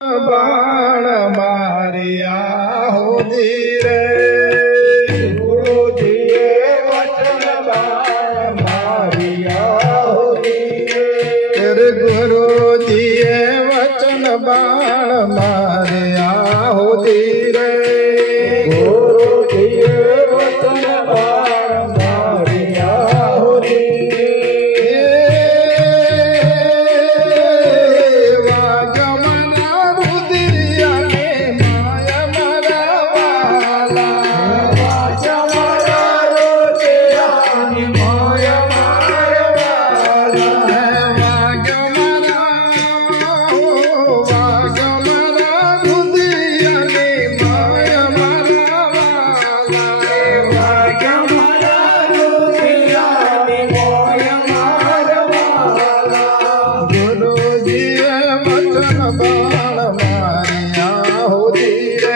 बाण मारिया हो धीरे गुरु जी वचन बाण मारिया हो धीरे गुरु जी वचन बाण मारिया हो धीरे गुरु जी वचन बाण मारिया हो धीरे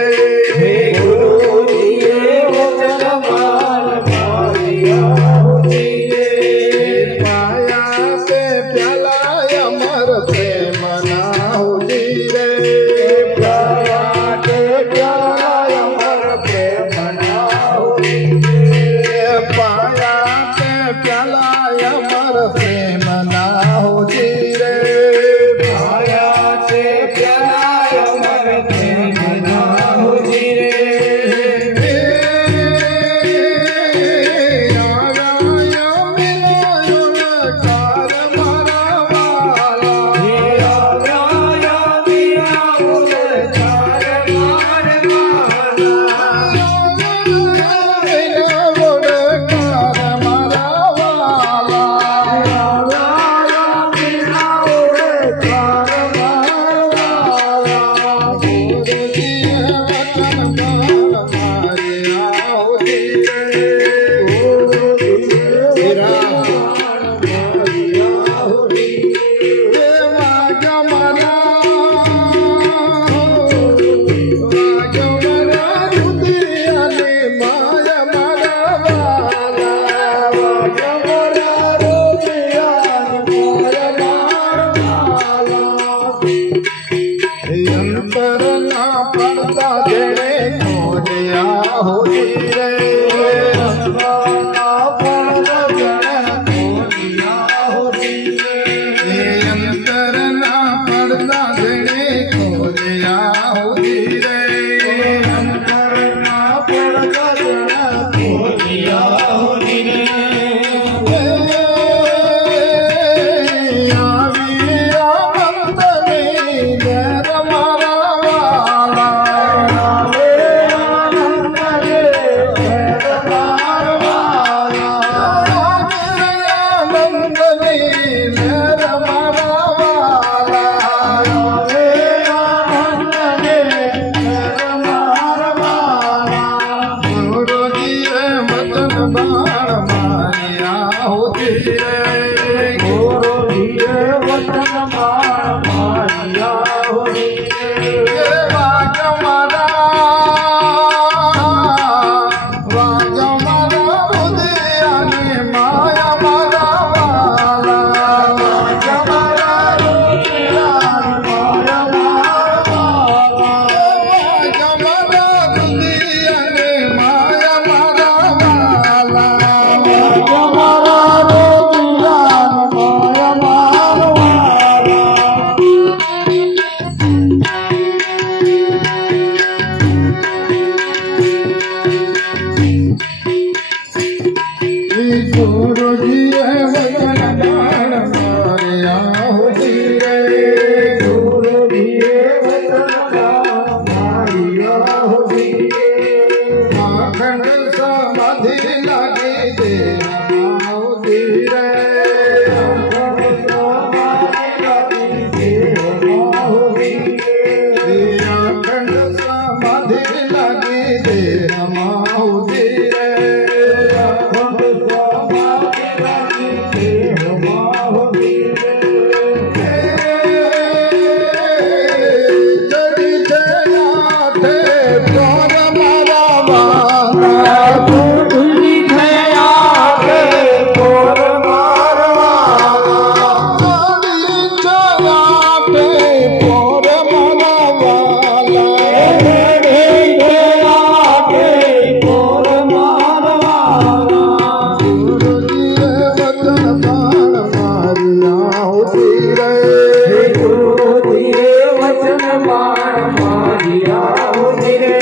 वचन बाण मारिया हो धीरे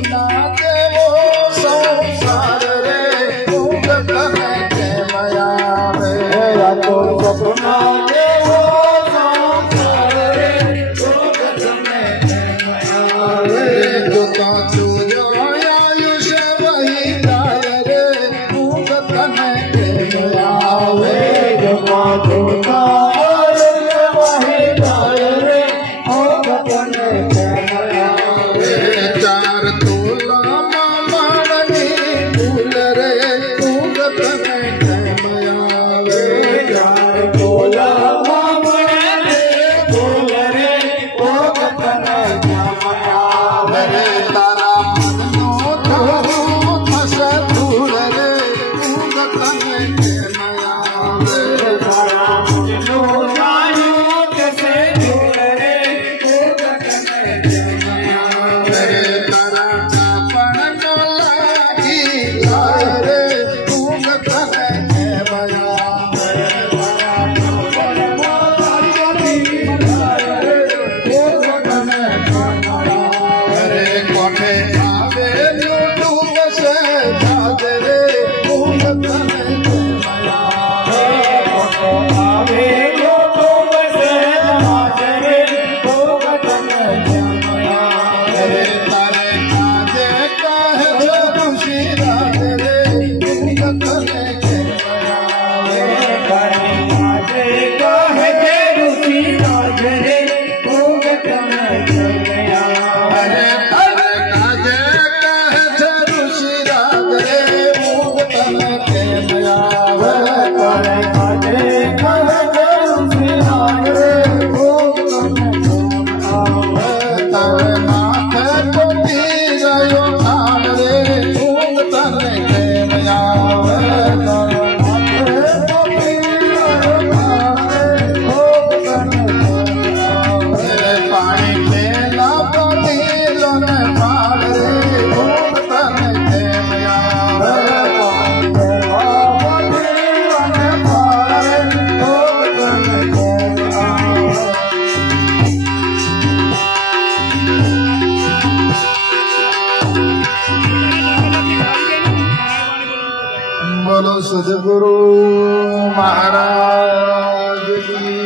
सपना देवो संसार रे भूगत में प्रेम आवे तो सपना देवो संसार रे भूगत में प्रेम आवे जो जो आयुष वही जाय रे भूगत में प्रेम आवे जो वही जाय रे भूगत में प्रेम आवे चार तोला मामणी फूल रे भूगत में प्रेम आवे चार तोला मामणी फूल रे भूगत में प्रेम आवे तारा मनो थारू फस फूल रे भूगत में प्रेम आवे तारा मनो जायो कैसे फूल रे भूगत में प्रेम आवे तारा पण लागी लाय रे भूगत में प्रेम आवे तारा पण लागी लाय रे भूगत में प्रेम आवे कोठे आवे यूट्यूब से जाग रे भूगत में प्रेम आवे कोठे आवे यूट्यूब से जाग रे भूगत में प्रेम आवे तारे काजे कहे खुशी रात रे भूगत में प्रेम आवे तारे काजे कहे खुशी रात रे भूगत में प्रेम आवे तारे काजे कहे खुशी रात रे भूगत में प्रेम आवे तारे काजे कहे खुशी रात रे भूगत में प्रेम आवे तारे माथे कोटी गयो ठाण रे भूगत में प्रेम आवे तारे माथे कोटी गयो ठाण रे भूगत में प्रेम आवे पानी पेला कोटी लोन पाड़ रे भूगत में प्रेम आवे पानी पेला कोटी लोन पाड़ रे भूगत में प्रेम आवे बोलो सद्गुरु महाराज की